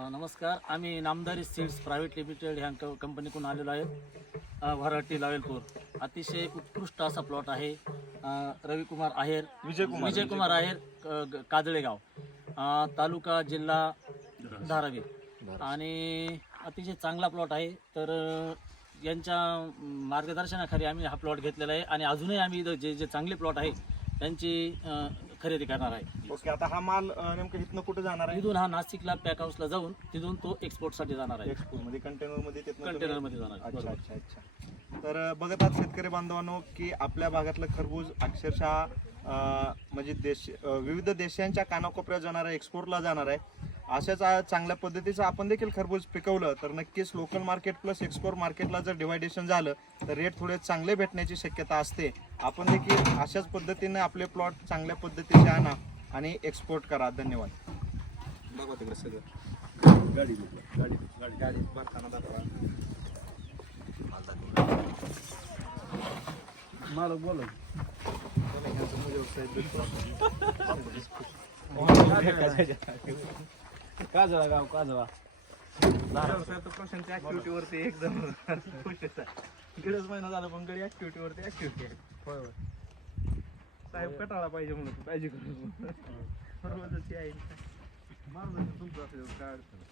नमस्कार. आम्ही Namdhari seeds private limited ह्या क- कंपनीकडून आलेलो आहे. व्हराटी लावेलपूर. अतिशय उत्कृष्ट असा प्लॉट आहे. रविकुमार आहेर. विजयकुमार. विजयकुमार आहेर काजळेगाव. तालुका जिल्हा धारावी. आणि अतिशय चांगला प्लॉट आहे. तर यांच्या मार्गदर्शनाखाली आम्ही हा प्लॉट घेतलेला आहे. आणि अजूनही आम्ही जे जे चांगले प्लॉट आहे त्यांची खरेदी करणार आहे. ओके आता हा माल अं, नेमकं इथनं कुठे जाणार आहे? तिथून हा नाशिकला पॅक हाऊसला जाऊन तिथून तो एक्सपोर्टसाठी जाणार आहे. एक्सपोर्टमध्ये कंटेनरमध्ये तिथनं तुम्ही- कंटेनरमध्ये जाणार आहे. अच्छा बरोबर. अच्छा अच्छा. तर अं, बघत आहात शेतकरी बांधवांनो की आपल्या भागातलं खरबूज अक्षरशः अं, म्हणजे देश अं, विविध देशांच्या कानाकोपऱ्यात जाणार आहे एक्सपोर्टला जाणार आहे. अशाच चांगल्या पद्धतीचं आपण देखील खरबूज पिकवलं तर नक्कीच लोकल मार्केट प्लस एक्सपोर्ट मार्केटला जर डिवायडेशन झालं तर रेट थोडे चांगले भेटण्याची शक्यता असते. आपण देखील अशाच पद्धतीने आपले प्लॉट चांगल्या पद्धतीचे आणा आणि एक्सपोर्ट करा. धन्यवाद. बघा तिकडे सगळं. गाडी गाडी गाडी गाडी. भरताना दाखवा. मालक बोला काजळा गाव काजळा. प्रशांतच्या ऍक्टिव्हिटीवरती एकदम खुश आहे दीडच महिना झाला पण गडी ऍक्टिव्हिटी आहे. होय होय. साहेब कटाळा पाहिजे म्हणून पाहिजे करून. रोजच आहे मार्गदर्शन तुमचं असेल काय अडचण